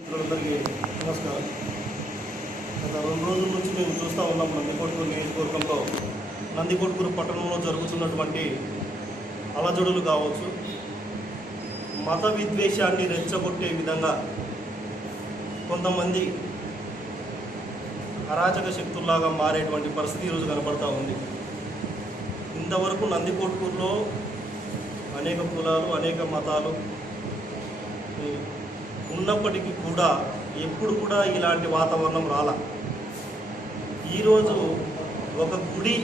మిత్రులందరికీ నమస్కారం. గత 2 రోజుల నుంచి మేము చూస్తూ ఉన్నాం నందికొట్కూరు నియోజకవర్గంలో నందికొట్కూరు పట్టణంలో జరుగుతున్నటువంటి అలజడులు కావచ్చు, మత విద్వేషాన్ని రెచ్చగొట్టే విధంగా కొంతమంది అరాచక శక్తుల్లాగా మారేటువంటి పరిస్థితి ఈరోజు కనబడతా ఉంది. ఇంతవరకు నందికొట్కూరులో అనేక కులాలు, అనేక మతాలు ఉన్నప్పటికీ కూడా ఎప్పుడు కూడా ఇలాంటి వాతావరణం రాల. ఈరోజు ఒక గుడి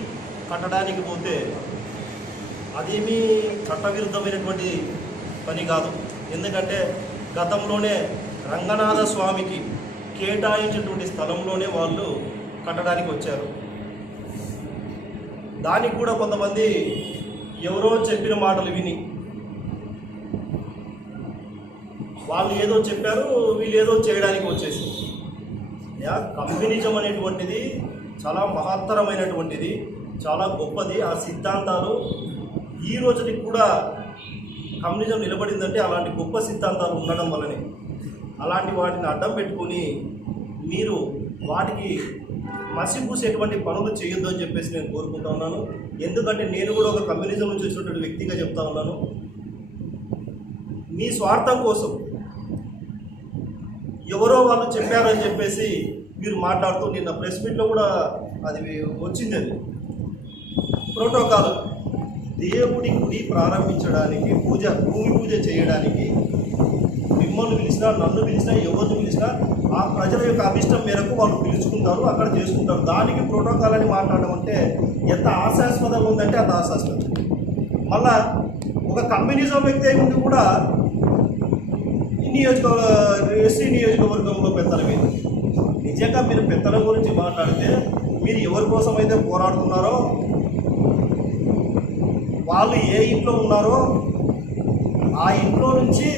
కట్టడానికి పోతే అదేమీ చట్టవిరుద్ధమైనటువంటి పని కాదు. ఎందుకంటే గతంలోనే రంగనాథ స్వామికి కేటాయించినటువంటి స్థలంలోనే వాళ్ళు కట్టడానికి వచ్చారు. దానికి కూడా కొంతమంది ఎవరో చెప్పిన మాటలు విని వాళ్ళు ఏదో చెప్పారు, వీళ్ళు ఏదో చేయడానికి వచ్చేసి. కమ్యూనిజం అనేటువంటిది చాలా మహత్తరమైనటువంటిది, చాలా గొప్పది. ఆ సిద్ధాంతాలు ఈ రోజుకి కూడా కమ్యూనిజం నిలబడిందంటే అలాంటి గొప్ప సిద్ధాంతాలు ఉండడం వల్లనే. అలాంటి వాటిని అడ్డం పెట్టుకొని మీరు వాటికి మసిపూసేటువంటి పనులు చేయొద్దు అని చెప్పేసి నేను కోరుకుంటా ఉన్నాను. ఎందుకంటే నేను కూడా ఒక కమ్యూనిజం నుంచి వచ్చినటువంటి వ్యక్తిగా చెప్తా ఉన్నాను. మీ స్వార్థం కోసం ఎవరో వాళ్ళు చెప్పారని చెప్పేసి మీరు మాట్లాడుతూ నిన్న ప్రెస్ మీట్లో కూడా అది వచ్చింది. అది ప్రోటోకాల్. దేవుడి గుడి ప్రారంభించడానికి భూమి పూజ చేయడానికి మిమ్మల్ని పిలిచినా, నన్ను పిలిచినా, ఎవరిని పిలిచినా ఆ ప్రజల యొక్క అభిష్టం మేరకు వాళ్ళు పిలుచుకుంటారు, అక్కడ చేసుకుంటారు. దానికి ప్రోటోకాల్ అని మాట్లాడడం అంటే ఎంత హాస్యాస్పదంగా ఉందంటే అంత హాస్యాస్పదం. మళ్ళా ఒక కమ్యూనిజం వ్యక్తి అయి ఉండి కూడా ఎస్సీ నియోజకవర్గంలో పెత్తల మీద. నిజంగా మీరు పెత్తల గురించి మాట్లాడితే మీరు ఎవరి కోసం అయితే పోరాడుతున్నారో, వాళ్ళు ఏ ఇంట్లో ఉన్నారో ఆ ఇంట్లో నుంచి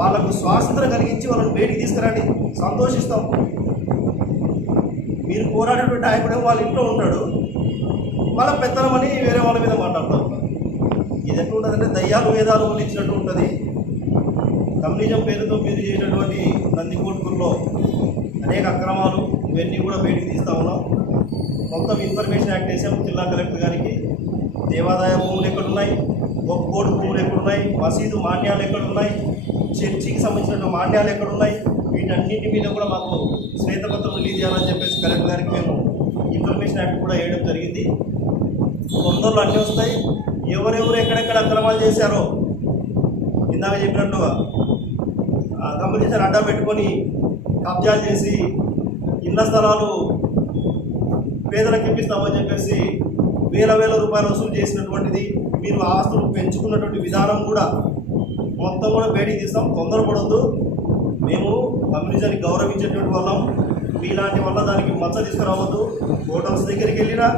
వాళ్ళకు స్వాతంత్రం కలిగించి వాళ్ళని బయటికి తీసుకురండి, సంతోషిస్తాం. మీరు పోరాడేటువంటి ఆయన వాళ్ళ ఇంట్లో ఉంటాడు, వాళ్ళ పెత్తనమని వేరే వాళ్ళ మీద మాట్లాడుతూ ఉంటారు. ఇది ఎట్లా ఉంటుందంటే దయ్యాలు వేదాలు వల్లించినట్టు ఉంటుంది. కమ్యూనిజం పేరుతో మీరు చేసినటువంటి నందికొట్కూరులో అనేక అక్రమాలు ఇవన్నీ కూడా బయటికి తీస్తూ ఉన్నాం. మొత్తం ఇన్ఫర్మేషన్ యాక్ట్ వేసాం జిల్లా కలెక్టర్ గారికి. దేవాదాయ భూములు ఎక్కడున్నాయి, ఒక్కోడు భూములు ఎక్కడున్నాయి, మసీదు మాన్యాలు ఎక్కడున్నాయి, చర్చికి సంబంధించిన మాన్యాలు ఎక్కడున్నాయి, వీటన్నింటి మీద కూడా మాకు శ్వేతపత్రం రిలీజ్ చేయాలని చెప్పేసి కలెక్టర్ గారికి మేము ఇన్ఫర్మేషన్ యాక్ట్ కూడా వేయడం జరిగింది. తొందరలో అన్నీ వస్తాయి. ఎవరెవరు ఎక్కడెక్కడ అక్రమాలు చేశారో ఇందాక చెప్పినట్టుగా కమ్యూనిజం అడ్డా పెట్టుకొని కబ్జాలు చేసి ఇళ్ల స్థలాలు పేదలకు ఇప్పిస్తామని చెప్పేసి వేల రూపాయలు వసూలు చేసినటువంటిది, మీరు ఆస్తులు పెంచుకున్నటువంటి విధానం కూడా మొత్తం కూడా బయటికి తీస్తాం. తొందరపడొద్దు. మేము కమ్యూనిజాన్ని గౌరవించేటువంటి వాళ్ళం. మీలాంటి వల్ల దానికి మచ్చ తీసుకురావద్దు. హోటల్స్ దగ్గరికి వెళ్ళినా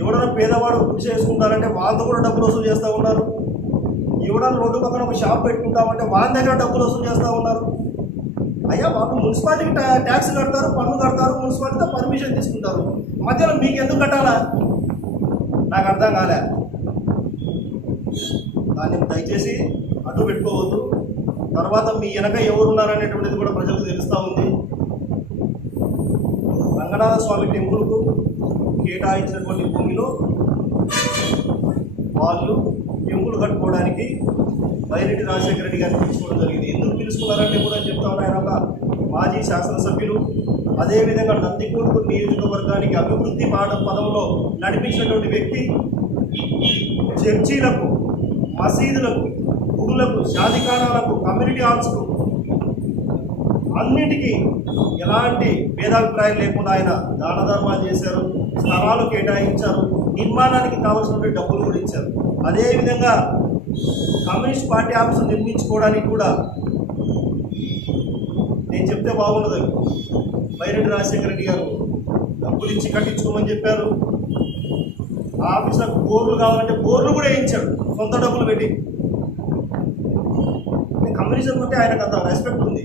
ఎవడన్నా పేదవాడు కృషి చేసుకుంటారంటే వాళ్ళతో కూడా డబ్బులు వసూలు చేస్తూ ఉన్నారు. ఎవడన్నా రోడ్డు పక్కన ఒక షాప్ పెట్టుకుంటామంటే వాళ్ళ దగ్గర డబ్బులు వసూలు చేస్తూ ఉన్నారు. అయ్యా వాళ్ళు మున్సిపాలిటీకి ట్యాక్స్ కడతారు, పన్ను కడతారు, మున్సిపాలిటీతో పర్మిషన్ తీసుకుంటారు. మధ్యలో మీకు ఎందుకు కట్టాలా? నాకు అర్థం కాలే. దాన్ని దయచేసి అడ్డు పెట్టుకోవద్దు. తర్వాత మీ వెనక ఎవరున్నారనేటువంటిది కూడా ప్రజలకు తెలుస్తూ ఉంది. రంగనాథ స్వామి టెంపుల్కు కేటాయించినటువంటి భూమిలో వాళ్ళు టెంపుల్ కట్టుకోవడానికి బైరెడ్డి రాజశేఖర రెడ్డి గారిని పిలుచుకోవడం జరిగింది. ఎందుకు పిలుచుకున్నారంటే కూడా చెప్తా ఉన్నారు. ఆయన ఒక మాజీ శాసనసభ్యులు, అదేవిధంగా నందికొట్కూరు నియోజకవర్గానికి అభివృద్ధి పదంలో నడిపించినటువంటి వ్యక్తి. చర్చీలకు, మసీదులకు, గుడులకు, షాదిఖానాలకు, కమ్యూనిటీ హాల్స్కు అన్నిటికీ ఎలాంటి భేదాభిప్రాయం లేకుండా ఆయన దాన ధర్మాలు చేశారు, స్థలాలు కేటాయించారు, నిర్మాణానికి కావాల్సినటువంటి డబ్బులు కూడా ఇచ్చారు. అదేవిధంగా కమ్యూనిస్ట్ పార్టీ ఆఫీసులు నిర్మించుకోవడానికి కూడా నేను చెప్తే బాగుండదు. బైరెడ్డి రాజశేఖర రెడ్డి గారు డబ్బులు ఇచ్చి కట్టించుకోమని చెప్పారు. ఆఫీసులకు బోర్లు కావాలంటే బోర్లు కూడా వేయించాడు సొంత డబ్బులు పెట్టి. కమ్యూనిజం అంటే ఆయనకు అంత రెస్పెక్ట్ ఉంది.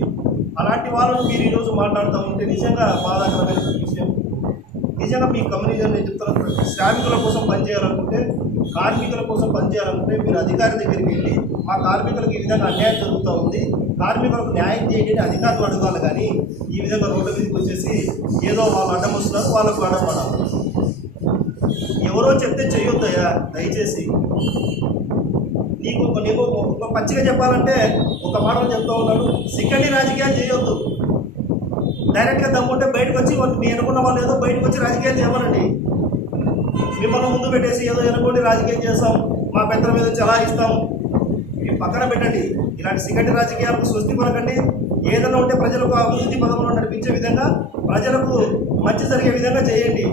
అలాంటి వాళ్ళను మీరు ఈరోజు మాట్లాడుతూ ఉంటే నిజంగా బాధాకరమైన విషయం. నిజంగా మీ కమ్యూనిజం నేను చెప్తాను, శ్రామికుల కోసం పనిచేయాలనుకుంటే, కార్మికుల కోసం పనిచేయాలనుకుంటే మీరు అధికారి దగ్గరికి వెళ్ళి మా కార్మికులకు ఈ విధంగా అన్యాయం జరుగుతూ ఉంది, కార్మికులకు న్యాయం చేయండి అని అధికారులు అడగాలి. కానీ ఈ విధంగా రోడ్ల మీదకి వచ్చేసి ఏదో వాళ్ళు అడ్డం వస్తున్నారు, వాళ్ళకు అడ్డం పడాలి. ఎవరో చెప్తే చెయ్యొద్దయ్యా దయచేసి. నీకు ఒక పచ్చిగా చెప్పాలంటే ఒక మాటలు చెప్తా ఉన్నాను, సెకండరీ రాజకీయాలు చేయొద్దు. డైరెక్ట్గా దమ్ముంటే బయటకు వచ్చి మీ అనుకున్న వాళ్ళు ఏదో బయటకు వచ్చి రాజకీయాలు చేయమనండి. మిమ్మల్ని ముందు పెట్టేసి ఏదో ఎనుకోండి రాజకీయం చేస్తాం, మా పెద్దల మీద చలాయిస్తాం, మీరు పక్కన పెట్టండి. ఇలాంటి సెకండరీ రాజకీయాలకు స్వస్తి పలకండి. ఏదైనా ఉంటే ప్రజలకు అభివృద్ధి పదంలో నడిపించే విధంగా, ప్రజలకు మంచి జరిగే విధంగా చేయండి.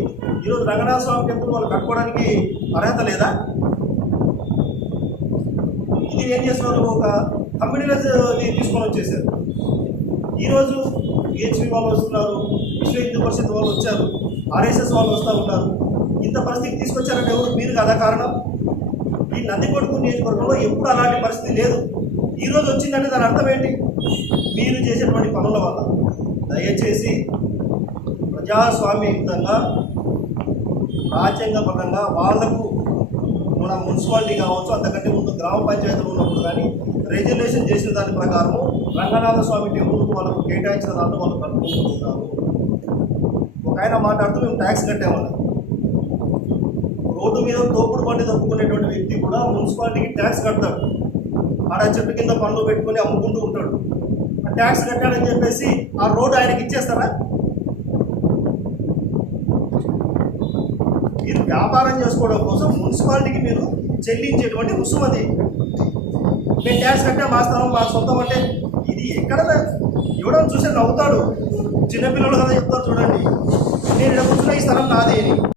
ఈరోజు రంగనాథ స్వామి టెంపుల్ వాళ్ళు కట్టుకోవడానికి అర్హత లేదా? ఇది ఏం చేస్తున్నారు, ఒక కమ్యూనిటీ తీసుకొని వచ్చేసారు. ఈరోజు బిహెచ్పి వాళ్ళు వస్తున్నారు, విశ్వ హిందూ పరిషత్ వాళ్ళు వచ్చారు, ఆర్ఎస్ఎస్ వాళ్ళు వస్తూ ఉంటారు. ఇంత పరిస్థితికి తీసుకొచ్చారంటే ఎవరు? మీరు కదా కారణం. ఈ నందికొట్కూరు నియోజకవర్గంలో ఎప్పుడు అలాంటి పరిస్థితి లేదు. ఈరోజు వచ్చిందంటే దాని అర్థం ఏంటి? మీరు చేసేటువంటి పనుల వల్ల. దయచేసి ప్రజాస్వామ్యయుతంగా, రాజ్యాంగపరంగా వాళ్లకు మన మున్సిపాలిటీ కావచ్చు, అంతకంటే ముందు గ్రామ పంచాయతీలు ఉన్నప్పుడు కానీ రెజ్యులేషన్ చేసిన దాని ప్రకారము రంగనాథ స్వామి టెంపుల్కు వాళ్ళకు కేటాయించిన దాంట్లో వాళ్ళు కట్టుకుంటున్నారు. ఒక ఆయన మాట్లాడుతూ మేము ట్యాక్స్ కట్టామన్నారు. రోడ్డు మీద తోపుడు బండి తప్పుకునేటువంటి వ్యక్తి కూడా మున్సిపాలిటీకి ట్యాక్స్ కడతాడు. ఆడ చెట్టు కింద పనులు పెట్టుకొని అమ్ముకుంటూ ఉంటాడు. ఆ ట్యాక్స్ కట్టాడని చెప్పేసి ఆ రోడ్డు ఆయనకి ఇచ్చేస్తారా? మీరు వ్యాపారం చేసుకోవడం కోసం మున్సిపాలిటీకి మీరు చెల్లించేటువంటి రుసుము అది. మేము ట్యాక్స్ కట్టే మా స్థలం మా సొంతం అంటే ఇది ఎక్కడ ఎవడో చూసే నవ్వుతాడు. చిన్నపిల్లలు కదా చెప్తారు చూడండి, నేను ఇక్కడ కూర్చున్న ఈ స్థలం నాదే అని.